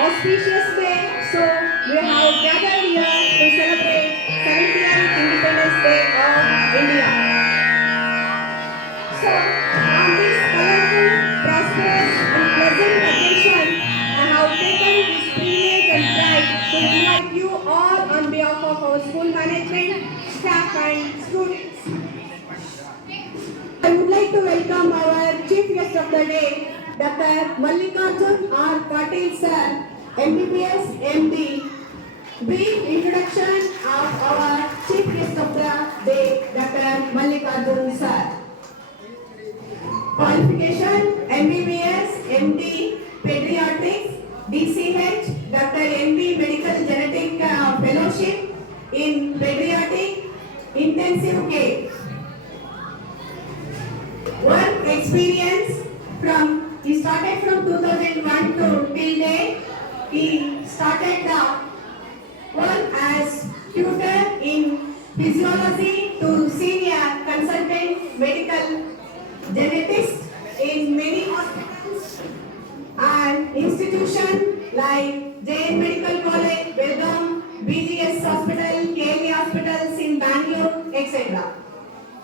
Auspicious day, so we have gathered here to celebrate 70th Independence Day of India. So, on this colorful, prosperous and pleasant occasion, I have taken this privilege and pride to invite you all on behalf of our school management, staff and students. I would like to welcome our chief guest of the day, Dr. Mallikarjun R. Patil sir, MBBS MD. Brief introduction of our chief guest of the day, Dr. Mallikarjun sir. Qualification MBBS MD Pediatrics DCH Dr. MB Medical Genetic Fellowship in Pediatric Intensive Care. Work experience he started from 2001 to till date. He started work as tutor in physiology to senior consultant medical genetist in many hospitals and institutions like JN Medical College, Belgaum, BGS Hospital, KLE Hospitals in Bangalore, etc.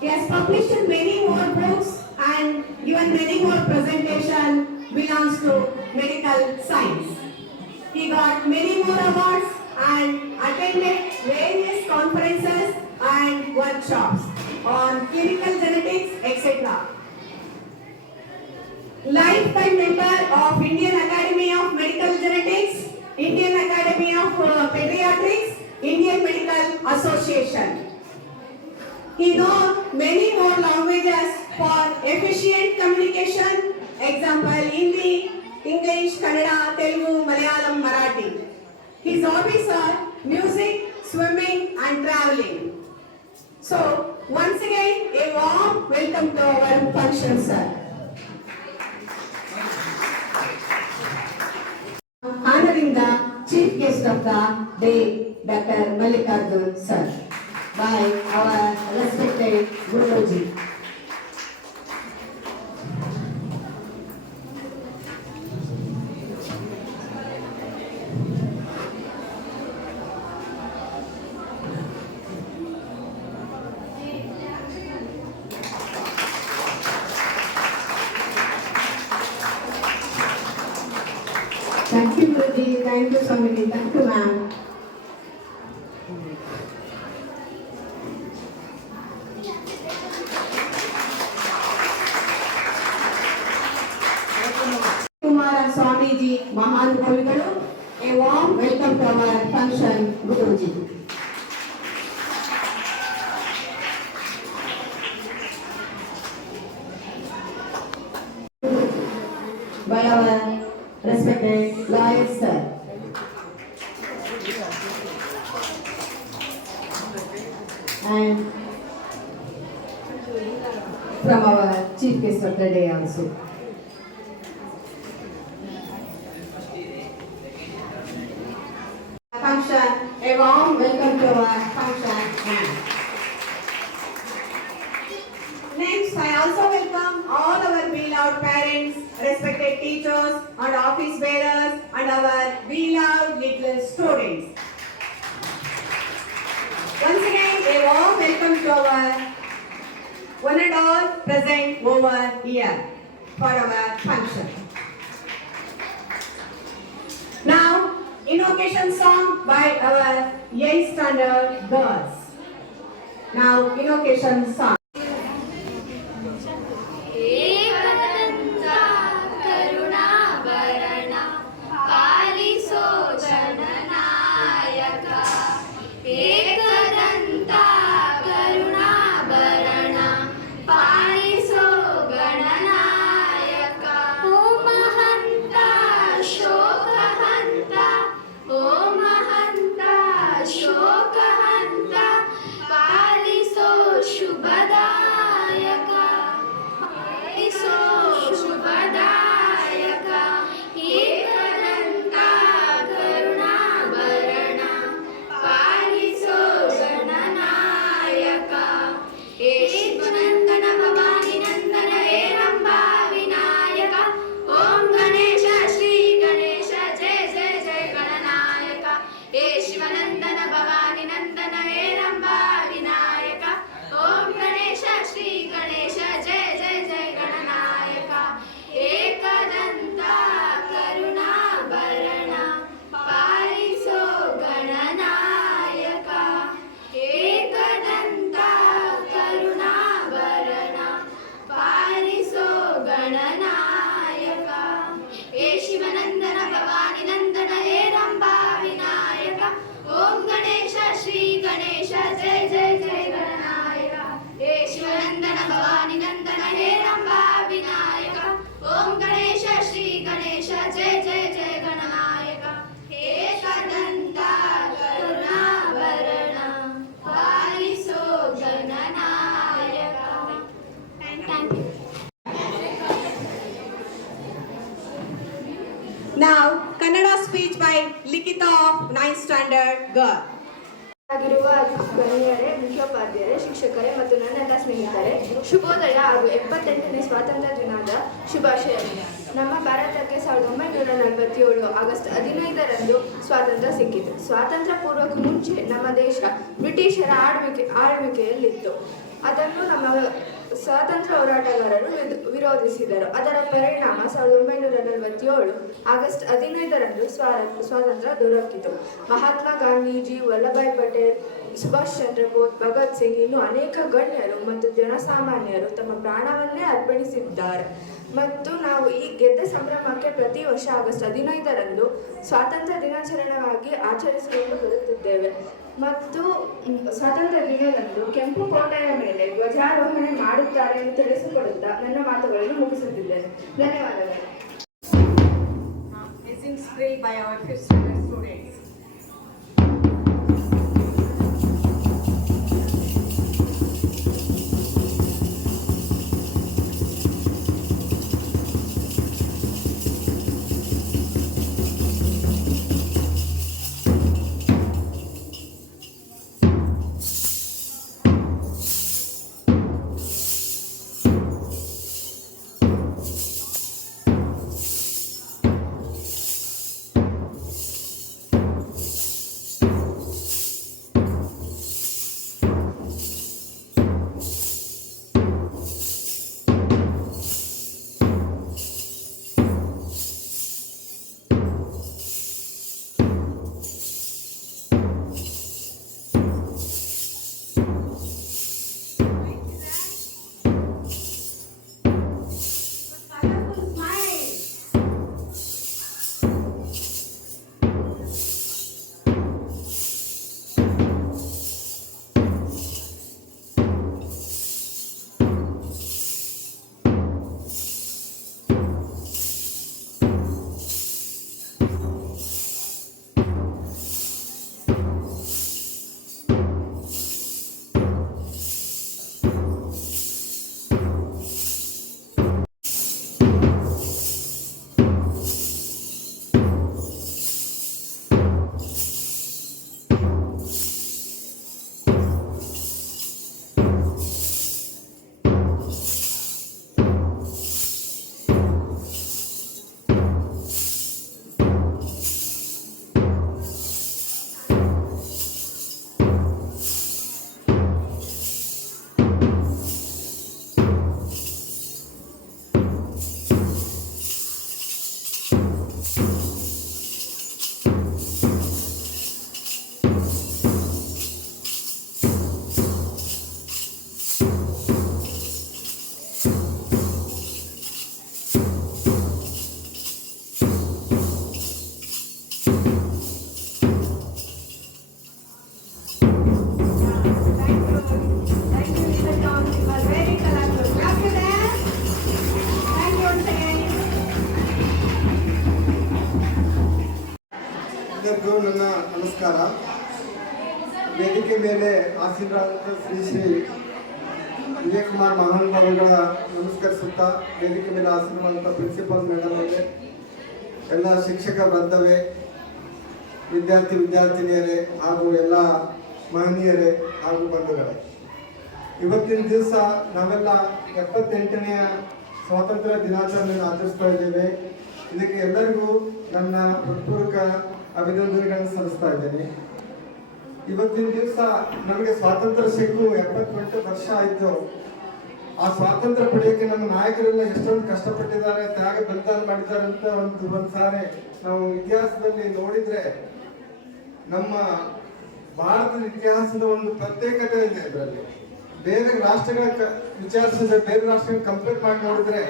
He has published many more books and given many more presentations belongs to medical science. He got many more awards and attended various conferences and workshops on clinical genetics, etc. Lifetime member of Indian Academy of Medical Genetics, Indian Academy of Pediatrics, Indian Medical Association. He knows many more languages for efficient communication, example Hindi, English, Kannada, Telugu, Malayalam, Marathi. His hobbies are music, swimming and traveling. So, once again, a warm welcome to our function, sir. Honoring the chief guest of the day, Dr. Mallikarjun sir, by our respected Guruji. Thank you, Guruji. Thank you, Swamiji. Thank you, ma'am. Kumara Swamiji, Mahanubavigalu, a warm welcome to our function, Guruji. By our respected lawyer, sir. And from our chief guest of the day also. Function, a warm welcome to our function. Next, I also welcome all our beloved parents, respected teachers and office bearers and our beloved little students. Once again, a warm welcome to our one and all present over here for our function. Now, invocation song by our 8th standard girls. Now, invocation song. Now, Kannada speech by Likita of 9th standard girl. ಆಗಿರುವ ಗಣ್ಯರೇ, ಮುಖ್ಯೋಪಾಧ್ಯಾಯರೇ, ಶಿಕ್ಷಕರೇ ಮತ್ತು ನನ್ನೆಲ್ಲ ಸ್ನೇಹಿತರೆ, ಶುಭೋದಯ ಹಾಗೂ 78ನೇ ಸ್ವಾತಂತ್ರ್ಯ ದಿನದ ಶುಭಾಶಯಗಳು. ನಮ್ಮ ಭಾರತಕ್ಕೆ 1947 ಆಗಸ್ಟ್ 15ರಂದು ಸ್ವಾತಂತ್ರ್ಯ ಸಿಕ್ಕಿತು. ಸ್ವಾತಂತ್ರ್ಯ ಪೂರ್ವಕ್ಕೂ ಮುಂಚೆ ನಮ್ಮ ದೇಶ ಬ್ರಿಟಿಷರ ಆಳ್ವಿಕೆಯಲ್ಲಿತ್ತು. ಅದನ್ನು ನಮ್ಮ ಸ್ವಾತಂತ್ರ್ಯ ಹೋರಾಟಗಾರರು ವಿರೋಧಿಸಿದರು. ಅದರ ಪರಿಣಾಮ 1947 ಆಗಸ್ಟ್ 15ರಂದು ಸ್ವಾತಂತ್ರ್ಯ ದೊರಕಿತು. ಮಹಾತ್ಮ ಗಾಂಧೀಜಿ, ವಲ್ಲಭಾಯ್ ಪಟೇಲ್, ಸುಭಾಷ್ ಚಂದ್ರ ಬೋಸ್, ಭಗತ್ ಸಿಂಗ್ ಇನ್ನೂ ಅನೇಕ ಗಣ್ಯರು ಮತ್ತು ಜನಸಾಮಾನ್ಯರು ತಮ್ಮ ಪ್ರಾಣವನ್ನೇ ಅರ್ಪಣಿಸಿದ್ದಾರೆ. ಮತ್ತು ನಾವು ಈ ಗೆದ್ದ ಸಂಭ್ರಮಕ್ಕೆ ಪ್ರತಿ ವರ್ಷ ಆಗಸ್ಟ್ 15ರಂದು ಸ್ವಾತಂತ್ರ್ಯ ದಿನಾಚರಣೆಯಾಗಿ ಆಚರಿಸಿಕೊಂಡು ಬರುತ್ತಿದ್ದೇವೆ. ಮತ್ತು ಸ್ವಾತಂತ್ರ್ಯ ದಿನದಂದು ಕೆಂಪು ಕೋಟೆಯ ಮೇಲೆ ಧ್ವಜಾರೋಹಣೆ ಮಾಡುತ್ತಾರೆ ಎಂದು ತಿಳಿಸಿಕೊಡುತ್ತಾ ನನ್ನ ಮಾತುಗಳನ್ನು ಮುಗಿಸುತ್ತಿದ್ದೇನೆ. ಧನ್ಯವಾದಗಳು. By our 5th standard students. ಎಲ್ಲರಿಗೂ ನನ್ನ ನಮಸ್ಕಾರ. ವೇದಿಕೆ ಮೇಲೆ ಆಸೀನರಾದ ಶ್ರೀ ವಿಜಯಕುಮಾರ್ ಮಹಾನುಭಾವಿಗಳ ನಮಸ್ಕರಿಸುತ್ತಾ, ವೇದಿಕೆ ಮೇಲೆ ಆಸೀನರಾದಂಥ ಪ್ರಿನ್ಸಿಪಾಲ್ ಮೇಡಮ್ ಅವರೇ, ಎಲ್ಲ ಶಿಕ್ಷಕ ವೃಂದವೇ, ವಿದ್ಯಾರ್ಥಿನಿಯರೇ ಹಾಗೂ ಎಲ್ಲ ಮಹನೀಯರೇ ಹಾಗೂ ಬಂಧುಗಳೇ, ಇವತ್ತಿನ ದಿವಸ ನಾವೆಲ್ಲ 78ನೇ ಸ್ವಾತಂತ್ರ್ಯ ದಿನಾಚರಣೆಯನ್ನು ಆಚರಿಸ್ತಾ ಇದ್ದೇವೆ. ಇದಕ್ಕೆ ಎಲ್ಲರಿಗೂ ನನ್ನ ಹೃತ್ಪೂರ್ವಕ ಅಭಿನಂದನೆಗಳನ್ನು ಸಲ್ಲಿಸ್ತಾ ಇದ್ದೇನೆ. ಇವತ್ತಿನ ದಿವಸ ನಮಗೆ ಸ್ವಾತಂತ್ರ್ಯ ಸಿಕ್ಕು 78 ವರ್ಷ ಆಯಿತು. ಆ ಸ್ವಾತಂತ್ರ್ಯ ಪಡೆಯೋಕ್ಕೆ ನಮ್ಮ ನಾಯಕರೆಲ್ಲ ಎಷ್ಟೊಂದು ಕಷ್ಟಪಟ್ಟಿದ್ದಾರೆ, ತ್ಯಾಗ ಬಲಿದಾನ ಮಾಡಿದ್ದಾರೆ ಅಂತ ಒಂದು ಸಾರಿ ನಾವು ಇತಿಹಾಸದಲ್ಲಿ ನೋಡಿದ್ರೆ ನಮ್ಮ ಭಾರತದ ಇತಿಹಾಸದ ಒಂದು ಪ್ರತ್ಯೇಕತೆ ಇದೆ. ಇದರಲ್ಲಿ ಬೇರೆ ರಾಷ್ಟ್ರಗಳ ವಿಚಾರಿಸಿದ್ರೆ, ಬೇರೆ ರಾಷ್ಟ್ರಗಳ ಕಂಪೇರ್ ಮಾಡಿ ನೋಡಿದ್ರೆ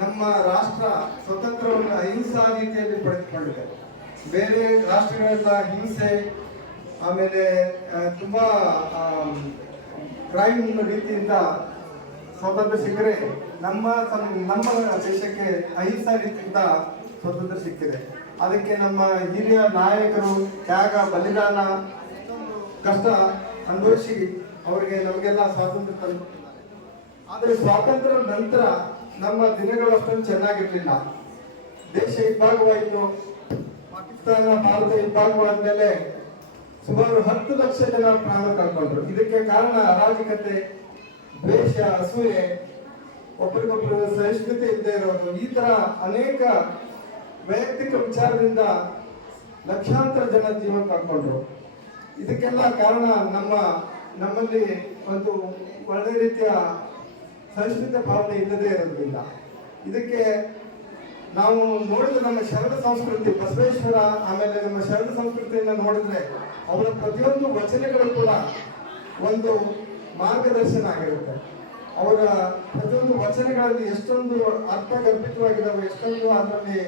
ನಮ್ಮ ರಾಷ್ಟ್ರ ಸ್ವತಂತ್ರವನ್ನು ಅಹಿಂಸಾ ರೀತಿಯಲ್ಲಿ ಪಡೆದುಕೊಂಡಿದೆ. ಬೇರೆ ರಾಷ್ಟ್ರಗಳೆಲ್ಲ ಹಿಂಸೆ, ಆಮೇಲೆ ತುಂಬಾ ಕ್ರೈಮ್ ರೀತಿಯಿಂದ ಸ್ವಾತಂತ್ರ್ಯ ಸಿಕ್ಕರೆ, ನಮ್ಮ ದೇಶಕ್ಕೆ ಅಹಿಂಸಾ ರೀತಿಯಿಂದ ಸ್ವಾತಂತ್ರ್ಯ ಸಿಕ್ಕಿದೆ. ಅದಕ್ಕೆ ನಮ್ಮ ಹಿರಿಯ ನಾಯಕರು ತ್ಯಾಗ ಬಲಿದಾನ ಕಷ್ಟ ಅನುಭವಿಸಿ ಅವರಿಗೆ ನಮಗೆಲ್ಲ ಸ್ವಾತಂತ್ರ್ಯ ತಂದು. ಆದರೆ ಸ್ವಾತಂತ್ರ್ಯ ನಂತರ ನಮ್ಮ ದಿನಗಳು ಅಷ್ಟೊಂದು ಚೆನ್ನಾಗಿರ್ಲಿಲ್ಲ. ದೇಶ ಇಬ್ಬಾಗವಾಯಿತು. ಪಾಕಿಸ್ತಾನ ಭಾರತ ಇಬ್ಬಾಗವಾದ್ಮೇಲೆ ಸುಮಾರು 10 ಲಕ್ಷ ಜನ ಪ್ರಾಣ ಕಳ್ಕೊಂಡ್ರು. ಇದಕ್ಕೆ ಕಾರಣ ಅರಾಜಕತೆ, ದ್ವೇಷ, ಅಸೂಯೆ, ಒಬ್ಬರಿಗೊಬ್ಬರು ಸಹಿಷ್ಣುತೆ ಇಲ್ಲದೆ ಇರೋದು, ಈ ತರ ಅನೇಕ ವೈಯಕ್ತಿಕ ವಿಚಾರದಿಂದ ಲಕ್ಷಾಂತರ ಜನ ಜೀವ ಕಳ್ಕೊಂಡ್ರು. ಇದಕ್ಕೆಲ್ಲ ಕಾರಣ ನಮ್ಮಲ್ಲಿ ಒಂದು ಒಳ್ಳೆ ರೀತಿಯ ಸಹಿಷ್ಣುತೆ ಭಾವನೆ ಇಲ್ಲದೆ ಇರೋದ್ರಿಂದ. ಇದಕ್ಕೆ ನಾವು ನೋಡಿದ್ರೆ ನಮ್ಮ ಶರಣ ಸಂಸ್ಕೃತಿ, ಬಸವೇಶ್ವರ, ಆಮೇಲೆ ನಮ್ಮ ಶರಣ ಸಂಸ್ಕೃತಿಯನ್ನು ನೋಡಿದ್ರೆ ಅವರ ಪ್ರತಿಯೊಂದು ವಚನಗಳು ಕೂಡ ಒಂದು ಮಾರ್ಗದರ್ಶನ ಆಗಿರುತ್ತೆ. ಅವರ ಪ್ರತಿಯೊಂದು ವಚನಗಳಲ್ಲಿ ಎಷ್ಟೊಂದು ಅರ್ಥಗರ್ಭಿತವಾಗಿದ್ದಾವೆ, ಎಷ್ಟೊಂದು ಅದರಲ್ಲಿ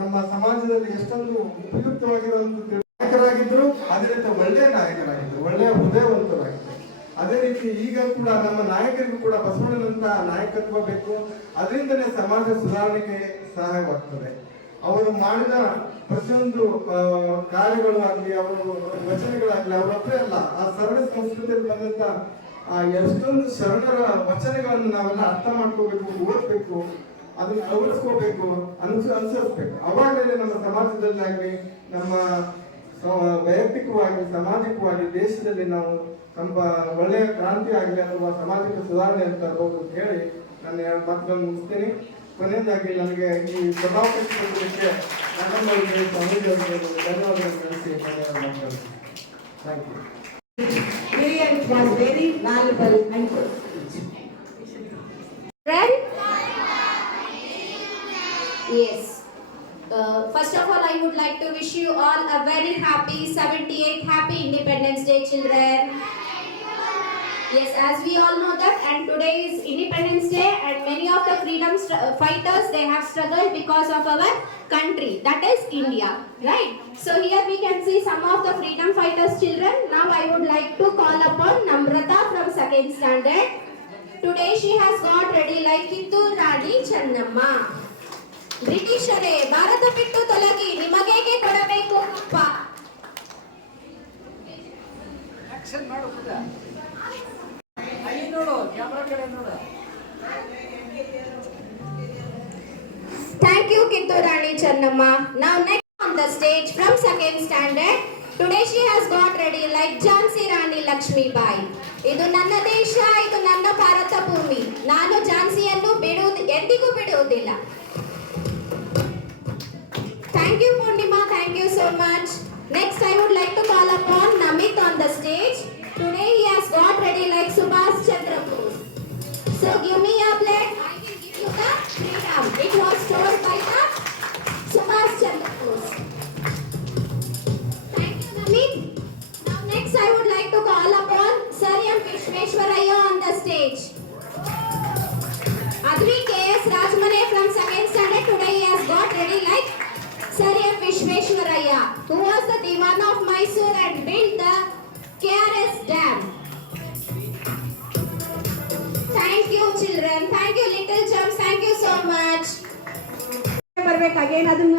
ನಮ್ಮ ಸಮಾಜದಲ್ಲಿ ಎಷ್ಟೊಂದು ಉಪಯುಕ್ತವಾಗಿರುವಂತ ನಾಯಕರಾಗಿದ್ರು, ಅದೇ ರೀತಿ ಒಳ್ಳೆಯ ನಾಯಕರಾಗಿದ್ರು, ಒಳ್ಳೆಯ ಹೃದಯವಂತರಾಗಿದ್ರು. ಅದೇ ರೀತಿ ಈಗ ಕೂಡ ನಮ್ಮ ನಾಯಕರಿಗೂ ಕೂಡ ಬಸವಣ್ಣನಂತಹ ನಾಯಕತ್ವ ಬೇಕು. ಅದರಿಂದನೇ ಸಮಾಜ ಸುಧಾರಣೆಗೆ ಸಹಾಯವಾಗ್ತದೆ. ಅವರು ಮಾಡಿದ ಪ್ರತಿಯೊಂದು ಕಾರ್ಯಗಳು ಆಗಲಿ, ಅವರು ವಚನಗಳಾಗಲಿ, ಅವರೊಬ್ಬರೇ ಅಲ್ಲ, ಆ ಸರಳ ಸಂಸ್ಕೃತಿಯಲ್ಲಿ ಬಂದಂತ ಎಷ್ಟೊಂದು ಶರಣರ ವಚನಗಳನ್ನು ನಾವೆಲ್ಲ ಅರ್ಥ ಮಾಡ್ಕೋಬೇಕು, ಓದ್ಬೇಕು, ಅದನ್ನ ಅಳವಡಿಸ್ಕೋಬೇಕು, ಅನುಸರಿಸ್ಬೇಕು. ಅವಾಗಲೇ ನಮ್ಮ ಸಮಾಜದಲ್ಲಿ ಆಗಲಿ, ನಮ್ಮ ವೈಯಕ್ತಿಕವಾಗಿ, ಸಾಮಾಜಿಕವಾಗಿ, ದೇಶದಲ್ಲಿ ನಾವು ನಮ್ಮ ಒಳ್ಳೆಯ ಕ್ರಾಂತಿ ಆಗಲಿ ಅನ್ನುವ ಸಾಮಾಜಿಕ ಸುಧಾರಣೆ ಅಂತ ತರಬಹುದು ಅಂತ ಹೇಳಿ ನಾನು 2 ಮಾತುಗಳನ್ನು ಮುಗಿಸ್ತೀನಿ. ಕೊನೆಯದಾಗಿ ನನಗೆ ಈ ಸಭಾವಕಾಶ ಕೊಡಲಿಕ್ಕೆ ನನ್ನವರಿಗೆ ಧನ್ಯವಾದಗಳನ್ನು ತಿಳಿಸಿ thank you. It was very valuable and good. Yes. First of all, I would like to wish you all a very happy 78th Happy Independence Day, children. Yes, as we all know that, and today is Independence Day, and many of the freedom fighters, they have struggled because of our country, that is India, right? So here we can see some of the freedom fighters, children. Now I would like to call upon Namrata from 2nd standard. Today she has got ready like Kittur Rani Channamma. ಬ್ರಿಟಿಷರೇ, ಭಾರತ ಬಿಟ್ಟು ತೊಲಗಿ, ನಿಮಗೇಕೆ ಕೊಡಬೇಕು ಅಪ್ಪ. Thank you, Kittur Rani Channamma. Now next on the stage from 2nd standard, today she has got ready like Jhansi Rani Lakshmibai. ಇದು ನನ್ನ ದೇಶ, ಇದು ನನ್ನ ಭಾರತ ಭೂಮಿ, ನಾನು ಝಾನ್ಸಿಯನ್ನು ಎಂದಿಗೂ ಬಿಡುವುದಿಲ್ಲ. Thank you, Purnima. Thank you so much. Next, I would like to call upon Namit on the stage. Today, he has got ready like Subhash Chandra Bose. So, give me a plate. I will give you the freedom. It was stored by the Subhash Chandra Bose. Thank you, Namit. Now, next, I would like to call upon Sir M. Vishweshwaraya on the stage. Adri K.S. Rajmane from 2nd standard. Today, he has got ready like Sir M. Vishweshwaraya, who was the Diwan of Mysore and built the KRS Dam. Thank you, children. Thank you, little chums. Thank you so much. ಬರ್ಬೇಕಾಗಿ ಅದನ್ನ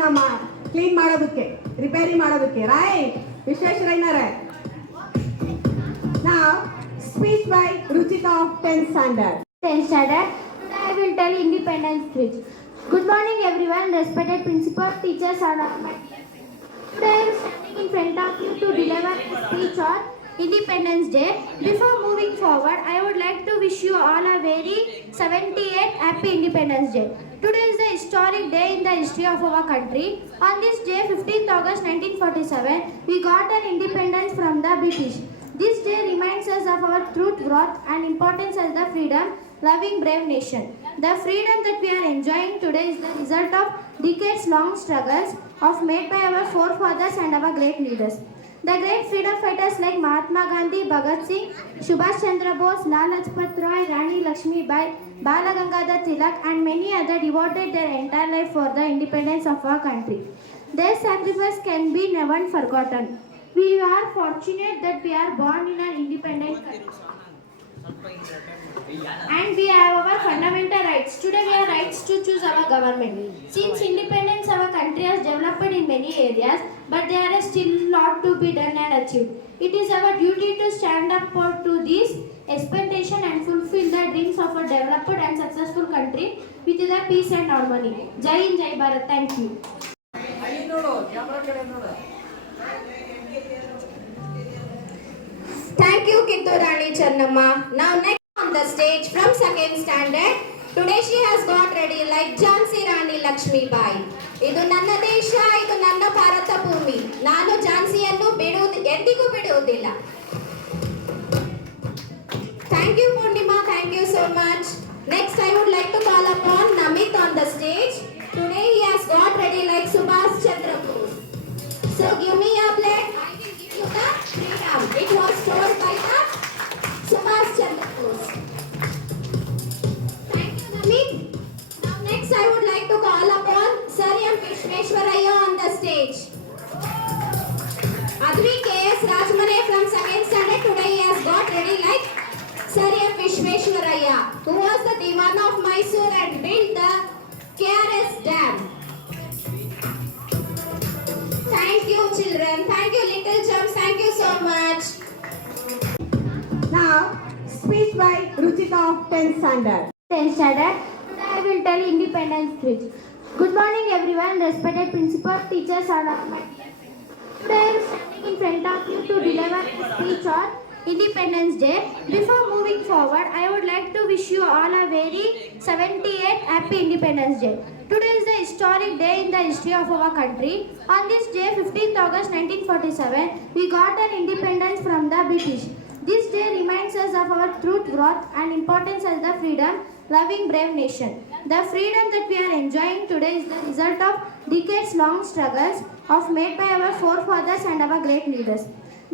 clean ಮಾಡೋದಕ್ಕೆ, repair ಮಾಡೋದಕ್ಕೆ. Right ವಿಶ್ವೇಶ್ವರಯ್ಯನವರೇ. Now speech by Ruchita of 10th standard. 10th standard. Today I will tell independence speech. Good morning everyone, respected principal, teachers and all my dear friends. Today I am standing in front of you to deliver a speech on Independence Day. Before moving forward, I would like to wish you all a very 78th Happy Independence Day. Today is the historic day in the history of our country. On this day, 15th August 1947, we got an independence from the British. This day reminds us of our truth, worth and importance as the freedom-loving brave nation. The freedom that we are enjoying today is the result of decades-long struggles made by our forefathers and our great leaders. The great freedom fighters like Mahatma Gandhi, Bhagat Singh, Subhash Chandra Bose, Lal Lajpat Rai, Rani Lakshmi Bai, Bala Gangadhar Tilak and many others devoted their entire life for the independence of our country. Their sacrifice can be never forgotten. We are fortunate that we are born in an independent country. And we have our fundamental rights. Today we have rights to choose our government. Since independence, our country has developed in many areas, but there is still a lot to be done and achieved. It is our duty to stand up to this expectation and fulfill the dreams of a developed and successful country with the peace and harmony. Jai Hind, Jai Bharat. Thank you. Thank you, Kittu Rani Channamma. Now next on the stage from 2nd standard. Today she has got ready like Jhansi Rani Lakshmi Bai. ಇದು ನನ್ನ ದೇಶ, ಇದು ನನ್ನ ಭಾರತ ಭೂಮಿ. ನಾನು ಝಾನ್ಸಿಯನ್ನು ಎಂದಿಗೂ ಬಿಡುವುದಿಲ್ಲ. Thank you, Purnima. Thank you so much. Next, I would like to call upon Namit on the stage. Today he has got ready like Subhash Chandra Bose. So give me your plate. I will give you the freedom. It was told by the Subhash Chandra Bose. Thank you, Namit. Now next, I would like to call upon Sir M. Vishweshwaraya on the stage. Advi K.S. Rajmane from 2nd standard. Today he has got ready like Sir M. Vishweshwaraya, who was the Diwan of Mysore and built the KRS Dam. Thank you, children. Thank you, little chums. Thank you so much. Now speech by Ruchita of 10th standard. 10th standard. Today I will tell independence speech. Good morning everyone, respected principal, teachers and all my dear friends. Today I am standing in front of you to deliver a speech on Independence Day. Before moving forward, I would like to wish you all a very 78th Happy Independence Day. Today is the historic day in the history of our country. On this day, 15th August 1947, we got an independence from the British. This day reminds us of our truth, worth and importance as the freedom-loving brave nation. The freedom that we are enjoying today is the result of decades-long struggles made by our forefathers and our great leaders.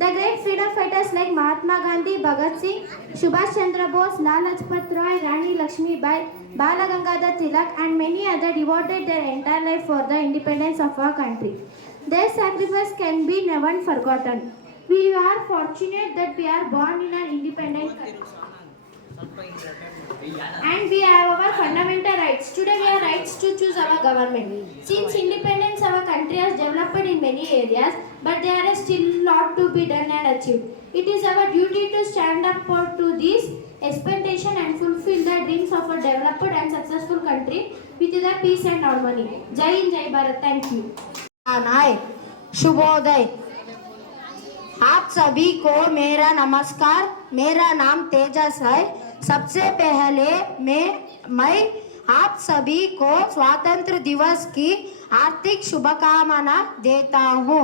The great freedom fighters like Mahatma Gandhi, Bhagat Singh, Subhash Chandra Bose, Lal Lajpat Rai, Rani Lakshmi Bai, Bala Gangadhar Tilak and many others devoted their entire life for the independence of our country. Their sacrifice can be never forgotten. We are fortunate that we are born in an independent country. And we have our fundamental rights. Today we have rights to choose our government. Since independence, our country has developed in many areas, but there is still a lot to be done and achieved. It is our duty to stand up to this expectation and fulfill the dreams of a developed and successful country with the peace and harmony. Jai Hind, Jai Bharat. Thank you. हाय शुभोदय। आप सभी को मेरा नमस्कार। मेरा नाम तेजस है। सबसे पहले मैं आप सभी को स्वतंत्र दिवस की हार्दिक शुभकामना देता हूँ।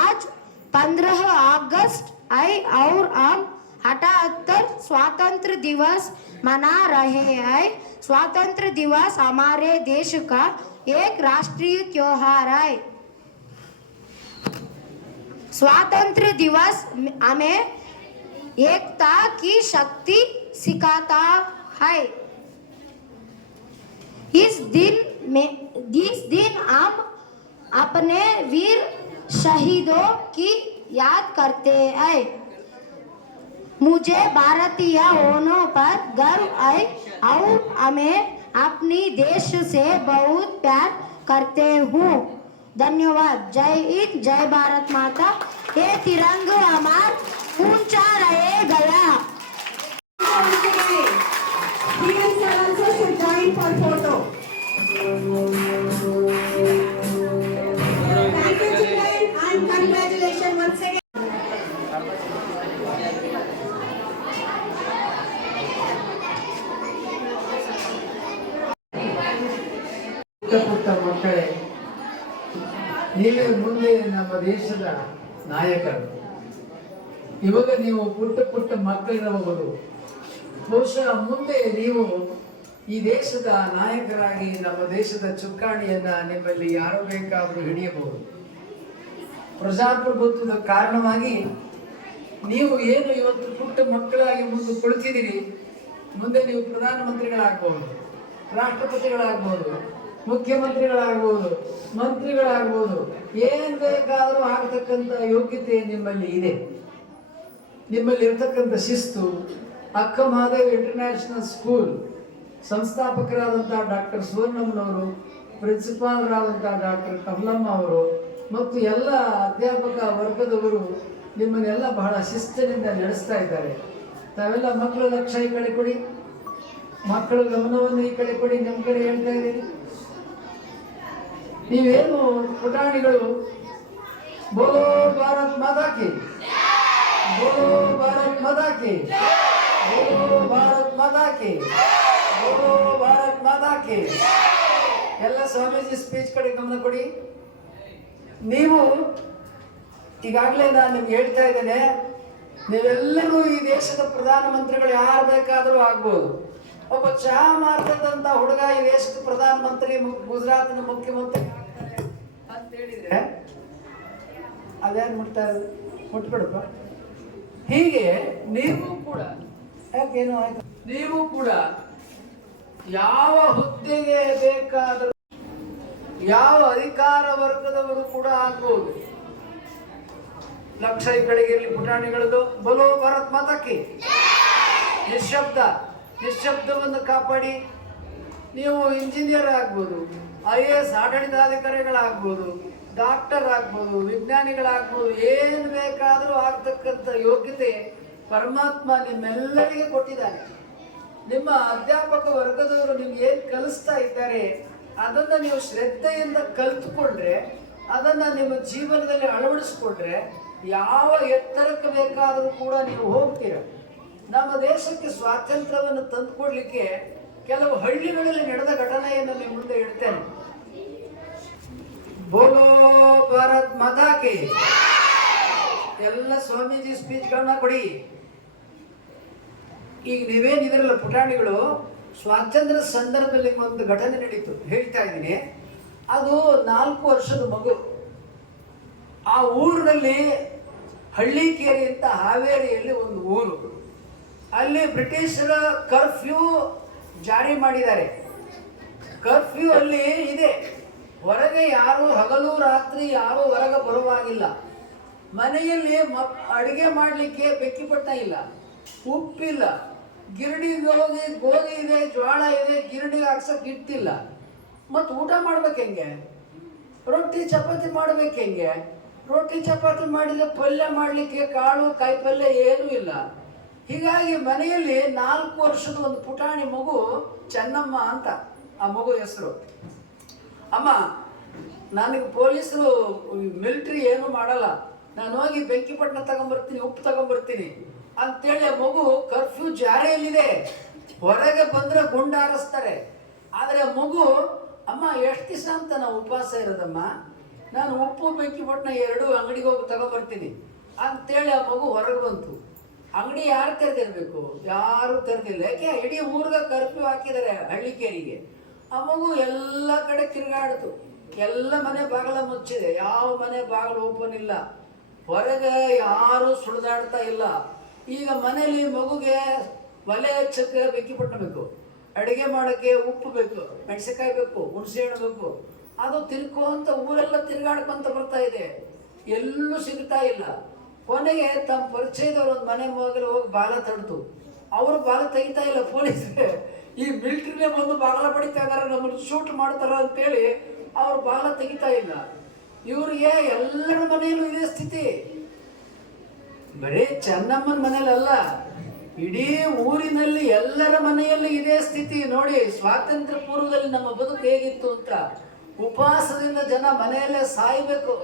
आज 15 अगस्त है और हम 78 स्वतंत्र दिवस मना रहे हैं। स्वतंत्र दिवस हमारे देश का एक राष्ट्रीय त्योहार है। स्वतंत्र दिवस हमें एकता की शक्ति सिखाता है। इस दिन हम अपने वीर शहीदों की याद करते हैं। मुझे भारतीय होने पर गर्व है और हमें अपनी देश से बहुत प्यार करते हूँ। धन्यवाद। जय हिंद, जय भारत माता। ये तिरंगा हमार ऊंचा रहेगा। Once again, PM sir also should join for photo. Thank you children and congratulations once again. ಪುಟ್ಟ ಮಕ್ಕಳೇ, ನೀವೇ ಮುಂದೆ ನಮ್ಮ ದೇಶದ ನಾಯಕರು. ಇವಾಗ ನೀವು ಪುಟ್ಟ ಮಕ್ಕಳಿರಬಹುದು, ಬಹುಶಃ ಮುಂದೆ ನೀವು ಈ ದೇಶದ ನಾಯಕರಾಗಿ ನಮ್ಮ ದೇಶದ ಚುಕ್ಕಾಣಿಯನ್ನ ನಿಮ್ಮಲ್ಲಿ ಯಾರು ಬೇಕಾದರೂ ಹಿಡಿಯಬಹುದು. ಪ್ರಜಾಪ್ರಭುತ್ವದ ಕಾರಣವಾಗಿ ನೀವು ಏನು ಇವತ್ತು ಪುಟ್ಟ ಮಕ್ಕಳಾಗಿ ಮುಂದೆ ಕುಳಿತಿದ್ದೀರಿ, ಮುಂದೆ ನೀವು ಪ್ರಧಾನಮಂತ್ರಿಗಳಾಗಬಹುದು, ರಾಷ್ಟ್ರಪತಿಗಳಾಗಬಹುದು, ಮುಖ್ಯಮಂತ್ರಿಗಳಾಗಬಹುದು, ಮಂತ್ರಿಗಳಾಗಬಹುದು, ಏನ್ ಬೇಕಾದರೂ ಆಗತಕ್ಕಂಥ ಯೋಗ್ಯತೆ ನಿಮ್ಮಲ್ಲಿ ಇದೆ. ನಿಮ್ಮಲ್ಲಿ ಇರತಕ್ಕಂಥ ಶಿಸ್ತು, ಅಕ್ಕ ಮಹಾದೇವ್ ಇಂಟರ್ನ್ಯಾಷನಲ್ ಸ್ಕೂಲ್ ಸಂಸ್ಥಾಪಕರಾದಂತಹ ಡಾಕ್ಟರ್ ಸುವರ್ಣಮ್ಮನವರು, ಪ್ರಿನ್ಸಿಪಾಲರಾದಂತಹ ಡಾಕ್ಟರ್ ಕಮಲಮ್ಮ ಅವರು ಮತ್ತು ಎಲ್ಲ ಅಧ್ಯಾಪಕ ವರ್ಗದವರು ನಿಮ್ಮನ್ನೆಲ್ಲ ಬಹಳ ಶಿಸ್ತಿನಿಂದ ನಡೆಸ್ತಾ ಇದ್ದಾರೆ. ತಾವೆಲ್ಲ ಮಕ್ಕಳ ಲಕ್ಷ್ಯ ಈ ಕಡೆ ಕೊಡಿ, ಮಕ್ಕಳ ಗಮನವನ್ನು ಈ ಕಡೆ ಕೊಡಿ. ನಮ್ಮ ಕಡೆ ಹೇಳ್ತಾ ಇದ್ದೀರಿ, ನೀವೇನು ಪುಟಾಣಿಗಳು, ಬೋಲೋ ಭಾರತ್ ಮಾತಾ ಕಿ, ಬೋಲೋ ಭಾರತ್ ಮಾತಾ ಕಿ, ಬೋಲೋ ಭಾರತ್ ಮಾತಾ ಕಿ, ಬೋಲೋ ಭಾರತ್ ಮಾತಾ ಕಿ. ಎಲ್ಲ ಸ್ವಾಮೀಜಿ ಸ್ಪೀಚ್ ಕಡೆ ಗಮನ ಕೊಡಿ. ನೀವು ಈಗಾಗಲೇ ನಾನು ನಿಮ್ಗೆ ಹೇಳ್ತಾ ಇದ್ದೇನೆ, ನೀವೆಲ್ಲರೂ ಈ ದೇಶದ ಪ್ರಧಾನಮಂತ್ರಿಗಳು ಯಾರು ಬೇಕಾದರೂ ಆಗ್ಬೋದು. ಒಬ್ಬ ಚಹಾ ಮಾರ್ತದಂತ ಹುಡುಗ ಈ ದೇಶದ ಪ್ರಧಾನಮಂತ್ರಿ, ಗುಜರಾತ್ನ ಮುಖ್ಯಮಂತ್ರಿ ಆಗ್ತಾರೆ ಅಂತ ಹೇಳಿದ್ರೆ ಅದೇನು ಮುಟ್ತಾರೆ, ಮುಟ್ಬಿಡಪ್ಪ. ಹೀಗೆ ನೀವು ಕೂಡ ಯಾಕೇನು ಆಯ್ತು, ನೀವು ಕೂಡ ಯಾವ ಹುದ್ದೆಗೆ ಬೇಕಾದರೂ ಯಾವ ಅಧಿಕಾರ ವರ್ಗದವರು ಕೂಡ ಆಗ್ಬೋದು. ಲಕ್ಷ ಈ ಕಡೆಗೆ ಇರಲಿ ಪುಟಾಣಿಗಳದು. ಬೋಲೋ ಭಾರತ್ ಮಾತಾ ಕಿ. ನಿಶ್ಶಬ್ದವನ್ನು ಕಾಪಾಡಿ. ನೀವು ಇಂಜಿನಿಯರ್ ಆಗ್ಬೋದು, IAS ಆಡಳಿತಾಧಿಕಾರಿಗಳಾಗ್ಬೋದು, ಡಾಕ್ಟರ್ ಆಗ್ಬೋದು, ವಿಜ್ಞಾನಿಗಳಾಗ್ಬೋದು, ಏನು ಬೇಕಾದರೂ ಆಗ್ತಕ್ಕಂಥ ಯೋಗ್ಯತೆ ಪರಮಾತ್ಮ ನಿಮ್ಮೆಲ್ಲರಿಗೆ ಕೊಟ್ಟಿದ್ದಾನೆ. ನಿಮ್ಮ ಅಧ್ಯಾಪಕ ವರ್ಗದವರು ನಿಮ್ಗೆ ಏನು ಕಲಿಸ್ತಾ ಇದ್ದಾರೆ ಅದನ್ನು ನೀವು ಶ್ರದ್ಧೆಯಿಂದ ಕಲಿತುಕೊಂಡ್ರೆ, ಅದನ್ನು ನಿಮ್ಮ ಜೀವನದಲ್ಲಿ ಅಳವಡಿಸ್ಕೊಂಡ್ರೆ ಯಾವ ಎತ್ತರಕ್ಕೆ ಬೇಕಾದರೂ ಕೂಡ ನೀವು ಹೋಗ್ತೀರ. ನಮ್ಮ ದೇಶಕ್ಕೆ ಸ್ವಾತಂತ್ರ್ಯವನ್ನು ತಂದುಕೊಡ್ಲಿಕ್ಕೆ ಕೆಲವು ಹಳ್ಳಿಗಳಲ್ಲಿ ನಡೆದ ಘಟನೆಯನ್ನು ನಿಮ್ಮ ಮುಂದೆ ಇಡ್ತೇನೆ. ಬೋಲೋ ಭಾರತ್ ಮಾತಾ ಕಿ. ಎಲ್ಲ ಸ್ವಾಮೀಜಿ ಸ್ಪೀಚ್ಗಳನ್ನ ಕೊಡಿ. ಈಗ ನೀವೇನಿದ್ರಲ್ಲ ಪುಟಾಣಿಗಳು, ಸ್ವಾತಂತ್ರ್ಯ ಸಂದರ್ಭದಲ್ಲಿ ಒಂದು ಘಟನೆ ನಡೀತು, ಹೇಳ್ತಾ ಇದ್ದೀನಿ. ಅದು 4 ವರ್ಷದ ಮಗು. ಆ ಊರಿನಲ್ಲಿ ಹಳ್ಳಿಕೇರಿ ಅಂತ ಹಾವೇರಿಯಲ್ಲಿ ಒಂದು ಊರು. ಅಲ್ಲಿ ಬ್ರಿಟಿಷರ ಕರ್ಫ್ಯೂ ಜಾರಿ ಮಾಡಿದ್ದಾರೆ. ಕರ್ಫ್ಯೂ ಅಲ್ಲಿ ಇದೆ, ಹೊರಗೆ ಯಾರು ಹಗಲು ರಾತ್ರಿ ಯಾರು ಹೊರಗೆ ಬರುವಾಗಿಲ್ಲ. ಮನೆಯಲ್ಲಿ ಅಡುಗೆ ಮಾಡಲಿಕ್ಕೆ ಬೆಕ್ಕಿಪಟ್ಟ ಇಲ್ಲ, ಉಪ್ಪಿಲ್ಲ, ಗಿರಣಿಗೆ ಹೋಗಿ ಗೋಧಿ ಇದೆ, ಜ್ವಾಳ ಇದೆ, ಗಿರಣಿಗೆ ಹಾಕ್ಸಕ್ಕೆ ಇಟ್ಟಿಲ್ಲ. ಮತ್ತು ಊಟ ಮಾಡ್ಬೇಕು ಹೆಂಗೆ? ರೊಟ್ಟಿ ಚಪಾತಿ ಮಾಡ್ಬೇಕು ಹೆಂಗೆ? ರೊಟ್ಟಿ ಚಪಾತಿ ಮಾಡಿದ್ರೆ ಪಲ್ಯ ಮಾಡಲಿಕ್ಕೆ ಕಾಳು ಕಾಯಿ ಪಲ್ಯ ಏನೂ ಇಲ್ಲ. ಹೀಗಾಗಿ ಮನೆಯಲ್ಲಿ 4 ವರ್ಷದ ಒಂದು ಪುಟಾಣಿ ಮಗು, ಚೆನ್ನಮ್ಮ ಅಂತ ಆ ಮಗು ಹೆಸರು. ಅಮ್ಮ, ನನಗೆ ಪೊಲೀಸರು ಮಿಲಿಟ್ರಿ ಏನು ಮಾಡಲ್ಲ, ನಾನು ಹೋಗಿ ಬೆಂಕಿಪಟ್ಟಣ ತಗೊಂಬರ್ತೀನಿ, ಉಪ್ಪು ತಗೊಂಬರ್ತೀನಿ ಅಂತೇಳಿ ಆ ಮಗು ಕರ್ಫ್ಯೂ ಜಾರಿಯಲ್ಲಿದೆ, ಹೊರಗೆ ಬಂದರೆ ಗುಂಡು ಹಾರಿಸ್ತಾರೆ. ಆದರೆ ಆ ಮಗು, ಅಮ್ಮ ಎಷ್ಟು ದಿವಸ ಅಂತ ನಾವು ಉಪವಾಸ ಇರೋದಮ್ಮ, ನಾನು ಉಪ್ಪು ಬೆಂಕಿಪಟ್ಟಣ 2 ಅಂಗಡಿಗೆ ಹೋಗಿ ತಗೊಂಬರ್ತೀನಿ ಅಂತೇಳಿ ಆ ಮಗು ಹೊರಗೆ ಬಂತು. ಅಂಗಡಿ ಯಾರು ತೆರೆದಿರಬೇಕು? ಯಾರು ತೆರೆದಿಲ್ಲ. ಯಾಕೆ? ಇಡೀ ಊರಿಗೆ ಕರ್ಫ್ಯೂ ಹಾಕಿದ್ದಾರೆ ಹಳ್ಳಿಕೇರಿಗೆ. ಆ ಮಗು ಎಲ್ಲ ಕಡೆ ತಿರುಗಾಡ್ತು. ಎಲ್ಲ ಮನೆ ಬಾಗಿಲ ಮುಚ್ಚಿದೆ, ಯಾವ ಮನೆ ಬಾಗಿಲು ಓಪನ್ ಇಲ್ಲ, ಹೊರಗೆ ಯಾರು ಸುಳಿದಾಡ್ತಾ ಇಲ್ಲ. ಈಗ ಮನೇಲಿ ಮಗುಗೆ ಒಲೆ ಹಚ್ಚಕ್ಕೆ ಬೆಂಕಿಪಟ್ಟಣ ಬೇಕು, ಅಡುಗೆ ಮಾಡೋಕ್ಕೆ ಉಪ್ಪು ಬೇಕು, ಮೆಣಸಿನಕಾಯಿ ಬೇಕು, ಹುಣಸೆ ಹಣ್ಣು ಬೇಕು. ಅದು ತಿರ್ಕೊಂತ ಊರೆಲ್ಲ ತಿರುಗಾಡ್ಕೊಂತ ಬರ್ತಾ ಇದೆ, ಎಲ್ಲೂ ಸಿಗ್ತಾ ಇಲ್ಲ. ಕೊನೆಗೆ ತಮ್ಮ ಪರಿಚಯದವ್ರು ಒಂದು ಮನೆ ಮಗಲು ಹೋಗಿ ಬಾಲ ತಡ್ತು. ಅವರು ಬಾಲ ತೆಗಿತಾ ಇಲ್ಲ ಪೊಲೀಸ್ಗೆ, ಈ ಮಿಲಿಟ್ರಿನೇ ಬಂದು ಬಾಗಿಲ ಬಡಿತಾ ಇದ್ದಾರೆ, ನಮ್ಮನ್ನು ಶೂಟ್ ಮಾಡ್ತಾರ ಅಂತೇಳಿ ಅವ್ರು ಬಾಲ ತೆಗಿತಾ ಇಲ್ಲ. ಇವರಿಗೆ ಎಲ್ಲರ ಮನೆಯಲ್ಲೂ ಇದೇ ಸ್ಥಿತಿ. ಬರೀ ಚೆನ್ನಮ್ಮನ ಮನೆಯಲ್ಲ, ಇಡೀ ಊರಿನಲ್ಲಿ ಎಲ್ಲರ ಮನೆಯಲ್ಲಿ ಇದೇ ಸ್ಥಿತಿ. ನೋಡಿ, ಸ್ವಾತಂತ್ರ್ಯ ಪೂರ್ವದಲ್ಲಿ ನಮ್ಮ ಬದುಕು ಹೇಗಿತ್ತು ಅಂತ. ಉಪವಾಸದಿಂದ ಜನ ಮನೆಯಲ್ಲೇ ಸಾಯ್ಬೇಕು,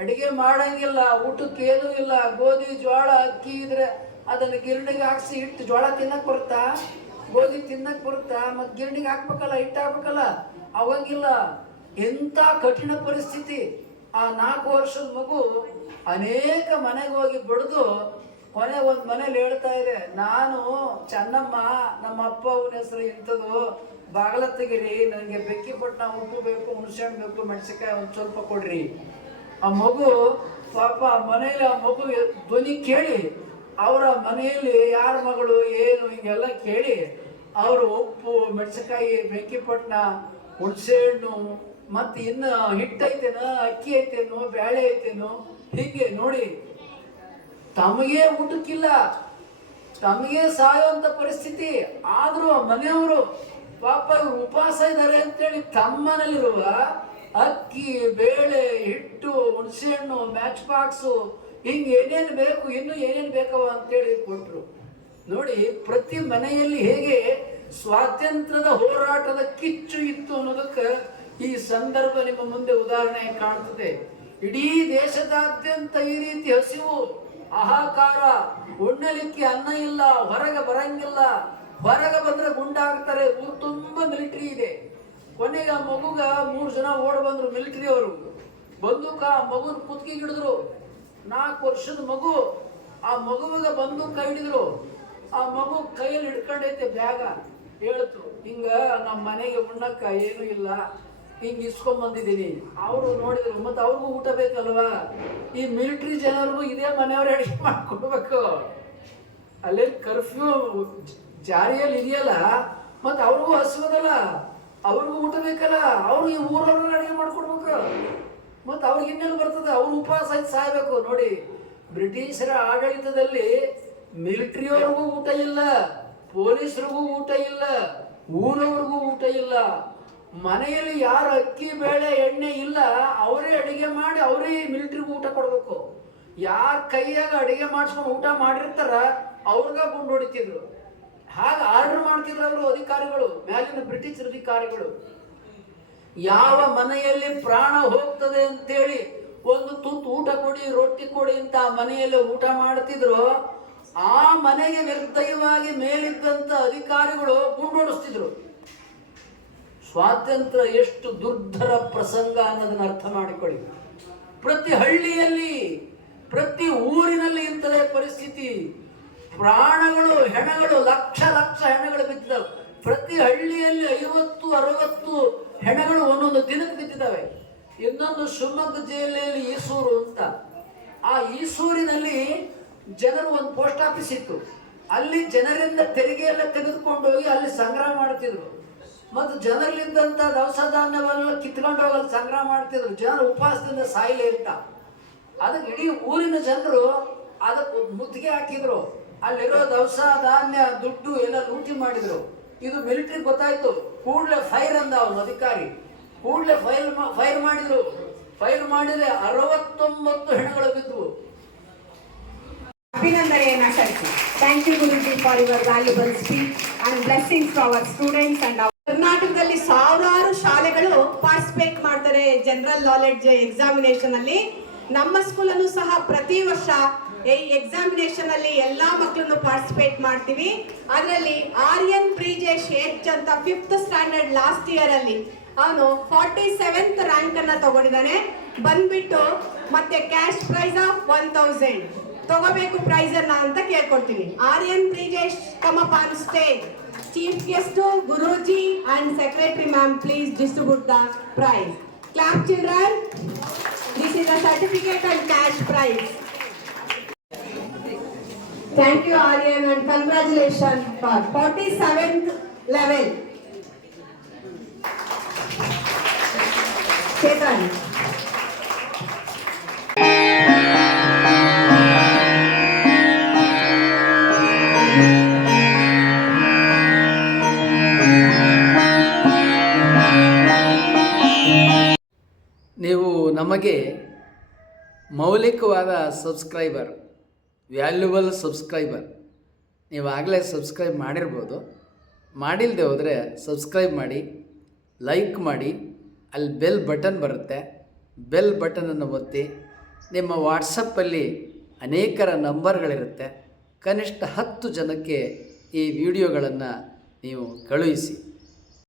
ಅಡಿಗೆ ಮಾಡಂಗಿಲ್ಲ, ಊಟಕ್ಕೆ ಏನೂ ಇಲ್ಲ. ಗೋಧಿ ಜೋಳ ಅಕ್ಕಿ ಇದ್ರೆ ಅದನ್ನು ಗಿರಣಿಗೆ ಹಾಕ್ಸಿ ಹಿಟ್ಟು ಜೋಳ ತಿನ್ನಕ್ ಬರುತ್ತಾ, ಗೋಧಿ ತಿನ್ನಕ್ ಬರುತ್ತಾ? ಮತ್ತು ಗಿರಣಿಗೆ ಹಾಕ್ಬೇಕಲ್ಲ, ಹಿಟ್ಟು ಹಾಕ್ಬೇಕಲ್ಲ, ಅವಂಗಿಲ್ಲ. ಎಂಥ ಕಠಿಣ ಪರಿಸ್ಥಿತಿ. ಆ 4 ವರ್ಷದ ಮಗು ಅನೇಕ ಮನೆಗೆ ಹೋಗಿ ಬಡಿದು ಕೊನೆ ಒಂದು ಮನೇಲಿ ಹೇಳ್ತಾ ಇದೆ, ನಾನು ಚೆನ್ನಮ್ಮ, ನಮ್ಮ ಅಪ್ಪ ಅವನ ಹೆಸರು ಇಂಥದ್ದು, ಬಾಗಲ ತೆಗಿರಿ, ನನಗೆ ಬೆಕ್ಕಿಪಟ್ಟಣ ಉಪ್ಪು ಬೇಕು, ಹುಣಸೆಹಣ್ಣು ಬೇಕು, ಮೆಣಸಿನ್ಕಾಯಿ ಒಂದು ಸ್ವಲ್ಪ ಕೊಡ್ರಿ. ಆ ಮಗು ಪಾಪ ಮನೆಯಲ್ಲಿ ಆ ಮಗು ಧ್ವನಿ ಕೇಳಿ ಅವರ ಮನೆಯಲ್ಲಿ ಯಾರ ಮಗಳು ಏನು ಹಿಂಗೆಲ್ಲ ಕೇಳಿ ಅವರು ಉಪ್ಪು, ಮೆಣಸಿನ್ಕಾಯಿ, ಬೆಂಕಿಪಟ್ಟಣ, ಹುಣಸೆಹಣ್ಣು, ಮತ್ತು ಇನ್ನು ಹಿಟ್ಟೈತೇನೋ, ಅಕ್ಕಿ ಐತೇನೋ, ಬೇಳೆ ಐತೇನೋ, ಹೀಗೆ ನೋಡಿ ತಮಗೆ ಊಟಕ್ಕಿಲ್ಲ, ತಮಗೆ ಸಾಯುವಂಥ ಪರಿಸ್ಥಿತಿ. ಆದರೂ ಮನೆಯವರು ಪಾಪ ಇವರು ಉಪವಾಸ ಇದ್ದಾರೆ ಅಂತೇಳಿ ತಮ್ಮನಲ್ಲಿರುವ ಅಕ್ಕಿ, ಬೇಳೆ, ಹಿಟ್ಟು, ಹುಣಸೆಹಣ್ಣು, ಮ್ಯಾಚ್ ಬಾಕ್ಸು, ಹಿಂಗೆ ಏನೇನು ಬೇಕು, ಇನ್ನೂ ಏನೇನು ಬೇಕವ ಅಂತೇಳಿ ಕೊಟ್ಟರು. ನೋಡಿ, ಪ್ರತಿ ಮನೆಯಲ್ಲಿ ಹೇಗೆ ಸ್ವಾತಂತ್ರ್ಯದ ಹೋರಾಟದ ಕಿಚ್ಚು ಇತ್ತು ಅನ್ನೋದಕ್ಕೆ ಈ ಸಂದರ್ಭ ನಿಮ್ಮ ಮುಂದೆ ಉದಾಹರಣೆ ಕಾಣ್ತದೆ. ಇಡೀ ದೇಶದಾದ್ಯಂತ ಈ ರೀತಿ ಹಸಿವು, ಹಾಹಾಕಾರ, ಉಣ್ಣಲಿಕ್ಕೆ ಅನ್ನ ಇಲ್ಲ, ಹೊರಗೆ ಬರಂಗಿಲ್ಲ, ಹೊರಗೆ ಬಂದ್ರೆ ಗುಂಡಾಗ್ತಾರೆ, ಊರು ತುಂಬ ಮಿಲಿಟರಿ ಇದೆ. ಕೊನೆಗೆ ಆ ಮಗುಗ 3 ಜನ ಓಡ್ ಬಂದ್ರು ಮಿಲಿಟರಿ ಅವರು, ಬಂದೂಕ ಆ ಮಗುನ ಕುತ್ತಿಗೆ ಹಿಡಿದ್ರು. 4 ವರ್ಷದ ಮಗು, ಆ ಮಗುವಿಗೆ ಬಂದೂಕ ಹಿಡಿದ್ರು. ಆ ಮಗು ಕೈಯಲ್ಲಿ ಹಿಡ್ಕೊಂಡೈತೆ ಬ್ಯಾಗ, ಹೇಳ್ತು ಹಿಂಗ ನಮ್ಮ ಮನೆಗೆ ಉಣ್ಣಕ್ಕ ಏನೂ ಇಲ್ಲ, ಹಿಂಗೆ ಇಸ್ಕೊಂಬಂದಿದ್ದೀನಿ. ಅವರು ನೋಡಿದ್ರು, ಮತ್ತು ಅವ್ರಿಗೂ ಊಟ ಬೇಕಲ್ವಾ, ಈ ಮಿಲಿಟ್ರಿ ಜನರಿಗೂ ಇದೇ ಮನೆಯವ್ರು ಅಡಿಗೆ ಮಾಡ್ಕೊಡ್ಬೇಕು, ಅಲ್ಲೇ ಕರ್ಫ್ಯೂ ಜಾರಿಯಲ್ಲಿ ಇದೆಯಲ್ಲ, ಮತ್ತು ಅವ್ರಿಗೂ ಹಸಿವದಲ್ಲ, ಅವ್ರಿಗೂ ಊಟ ಬೇಕಲ್ಲ, ಅವರು ಈ ಊರವ್ರನ್ನ ಅಡಿಗೆ ಮಾಡ್ಕೊಡ್ಬೇಕು, ಮತ್ತು ಅವ್ರಿಗೆ ಇನ್ನೆಲ್ಲಿ ಬರ್ತದೆ, ಅವ್ರು ಉಪವಾಸ ಆಯ್ತು ಸಾಯ್ಬೇಕು. ನೋಡಿ, ಬ್ರಿಟಿಷರ ಆಡಳಿತದಲ್ಲಿ ಮಿಲಿಟ್ರಿಯವ್ರಿಗೂ ಊಟ ಇಲ್ಲ, ಪೊಲೀಸರಿಗೂ ಊಟ ಇಲ್ಲ, ಊರವ್ರಿಗೂ ಊಟ ಇಲ್ಲ. ಮನೆಯಲ್ಲಿ ಯಾರು ಅಕ್ಕಿ, ಬೇಳೆ, ಎಣ್ಣೆ ಇಲ್ಲ, ಅವರೇ ಅಡಿಗೆ ಮಾಡಿ ಅವರೇ ಮಿಲಿಟ್ರಿಗೆ ಊಟ ಕೊಡಬೇಕು. ಯಾರ ಕೈಯಾಗ ಅಡಿಗೆ ಮಾಡಿಸ್ಕೊಂಡು ಊಟ ಮಾಡಿರ್ತಾರ ಅವ್ರಿಗ ಗುಂಡು ಹೊಡಿತಿದ್ರು. ಹಾಗೆ ಆರ್ಡರ್ ಮಾಡ್ತಿದ್ರು ಅವರು ಅಧಿಕಾರಿಗಳು, ಮ್ಯಾಲಿನ ಬ್ರಿಟಿಷ್ ಅಧಿಕಾರಿಗಳು. ಯಾವ ಮನೆಯಲ್ಲಿ ಪ್ರಾಣ ಹೋಗ್ತದೆ ಅಂತೇಳಿ ಒಂದು ತುತ್ತು ಊಟ ಕೊಡಿ, ರೊಟ್ಟಿ ಕೊಡಿ ಅಂತ ಮನೆಯಲ್ಲಿ ಊಟ ಮಾಡ್ತಿದ್ರು, ಆ ಮನೆಗೆ ನಿರ್ದಯವಾಗಿ ಮೇಲಿದ್ದಂಥ ಅಧಿಕಾರಿಗಳು ಗುಂಡೊಡಿಸ್ತಿದ್ರು. ಸ್ವಾತಂತ್ರ್ಯ ಎಷ್ಟು ದುರ್ಧರ ಪ್ರಸಂಗ ಅನ್ನೋದನ್ನ ಅರ್ಥ ಮಾಡಿಕೊಳ್ಳಿ. ಪ್ರತಿ ಹಳ್ಳಿಯಲ್ಲಿ, ಪ್ರತಿ ಊರಿನಲ್ಲಿ ಇಂಥದೇ ಪರಿಸ್ಥಿತಿ. ಪ್ರಾಣಗಳು, ಹೆಣಗಳು, ಲಕ್ಷ ಲಕ್ಷ ಹೆಣಗಳು ಬಿದ್ದಿದ್ದಾವೆ. ಪ್ರತಿ ಹಳ್ಳಿಯಲ್ಲಿ 50-60 ಹೆಣಗಳು ಒಂದೊಂದು ದಿನಕ್ಕೆ ಬಿದ್ದಿದ್ದಾವೆ. ಇನ್ನೊಂದು ಶಿವಮೊಗ್ಗ ಜಿಲ್ಲೆಯಲ್ಲಿ ಈಸೂರು ಅಂತ, ಆ ಈಸೂರಿನಲ್ಲಿ ಜನರು ಒಂದು ಪೋಸ್ಟ್ ಆಫೀಸ್ ಇತ್ತು. ಅಲ್ಲಿ ಜನರಿಂದ ತೆರಿಗೆ ಎಲ್ಲ ತೆಗೆದುಕೊಂಡು ಹೋಗಿ ಅಲ್ಲಿ ಸಂಗ್ರಹ ಮಾಡ್ತಿದ್ರು. ಮತ್ತು ಜನರಲ್ಲಿದ್ದಂಥ ದವಸ ಧಾನ್ಯವೆಲ್ಲ ಕಿತ್ಕೊಂಡು ಹೋಗಲು ಸಂಗ್ರಹ ಮಾಡ್ತಿದ್ರು, ಜನರು ಉಪವಾಸದಿಂದ ಸಾಯಿಲೆ ಅಂತ. ಅದಕ್ಕೆ ಇಡೀ ಊರಿನ ಜನರು ಅದಕ್ಕೆ ಮುತ್ತಿಗೆ ಹಾಕಿದ್ರು. ಅಲ್ಲಿರೋ ದವಸ ಧಾನ್ಯ, ದುಡ್ಡು ಎಲ್ಲ ಲೂಟಿ ಮಾಡಿದ್ರು. ಇದು ಮಿಲಿಟರಿ ಗೊತ್ತಾಯ್ತು. ಕೂಡಲೇ ಫೈರ್ ಅಂದ ಅವನು ಅಧಿಕಾರಿ, ಕೂಡಲೇ ಫೈರ್ ಮಾಡಿದ್ರು. ಫೈರ್ ಮಾಡಿದ್ರೆ 69 ಹೆಣಗಳು ಬಿದ್ವು. ಅಭಿನಂದನೆಯನ್ನ ಸಲ್ಲಿಸಿ. Thank you Guruji for your valuable speech and blessings for our students ಅಂಡ್ ಕರ್ನಾಟಕದಲ್ಲಿ ಸಾವಿರಾರು ಶಾಲೆಗಳು ಪಾರ್ಟಿಸಿಪೇಟ್ ಮಾಡ್ತಾರೆ ಜನರಲ್ ನಾಲೆಡ್ಜ್ ಎಕ್ಸಾಮಿನೇಷನ್ ಅಲ್ಲಿ. ನಮ್ಮ ಸ್ಕೂಲಲ್ಲೂ ಸಹ ಪ್ರತಿ ವರ್ಷ ಈ ಎಕ್ಸಾಮಿನೇಷನ್ ಅಲ್ಲಿ ಎಲ್ಲಾ ಮಕ್ಕಳನ್ನು ಪಾರ್ಟಿಸಿಪೇಟ್ ಮಾಡ್ತೀವಿ. ಅದರಲ್ಲಿ ಆರ್ಯನ್ ಪ್ರಿಜೇಶ್ ಎಚ್ ಅಂತ 5th ಸ್ಟ್ಯಾಂಡರ್ಡ್ ಲಾಸ್ಟ್ ಇಯರ್ ಅಲ್ಲಿ ಅವನು 47th ರ್ಯಾಂಕ್ ಅನ್ನ ತಗೊಂಡಿದ್ದಾನೆ. ಬಂದ್ಬಿಟ್ಟು ಮತ್ತೆ ಕ್ಯಾಶ್ ಪ್ರೈಸ್ ಆಫ್ 1000 ತಗೋಬೇಕು ಪ್ರೈಸ್ ಅನ್ನ ಅಂತ ಕೇಳ್ಕೊಡ್ತೀನಿ. Aryan Prijesh come up on stage. Chief guest Guruji and secretary ma'am, please distribute the prize. Clap children. This is a certificate and cash prize. Thank you Aryan and congratulations for 47th level. Chetan. ನೀವು ನಮ್ಮ ನಮಗೆ ಮೌಲಿಕವಾದ subscriber, valuable subscriber, ನೀವಾಗಲೇ subscribe ಮಾಡಿರ್ಬೋದು. ಮಾಡಿಲ್ಲದೆ ಹೋದರೆ subscribe ಮಾಡಿ, like ಮಾಡಿ, ಅಲ್ಲಿ bell button ಬರುತ್ತೆ, bell ಬಟನನ್ನು ಒತ್ತಿ. ನಿಮ್ಮ ವಾಟ್ಸಪ್ಪಲ್ಲಿ ಅನೇಕರ ನಂಬರ್ಗಳಿರುತ್ತೆ, ಕನಿಷ್ಠ 10 ಜನಕ್ಕೆ ಈ ವಿಡಿಯೋಗಳನ್ನು ನೀವು ಕಳುಹಿಸಿ.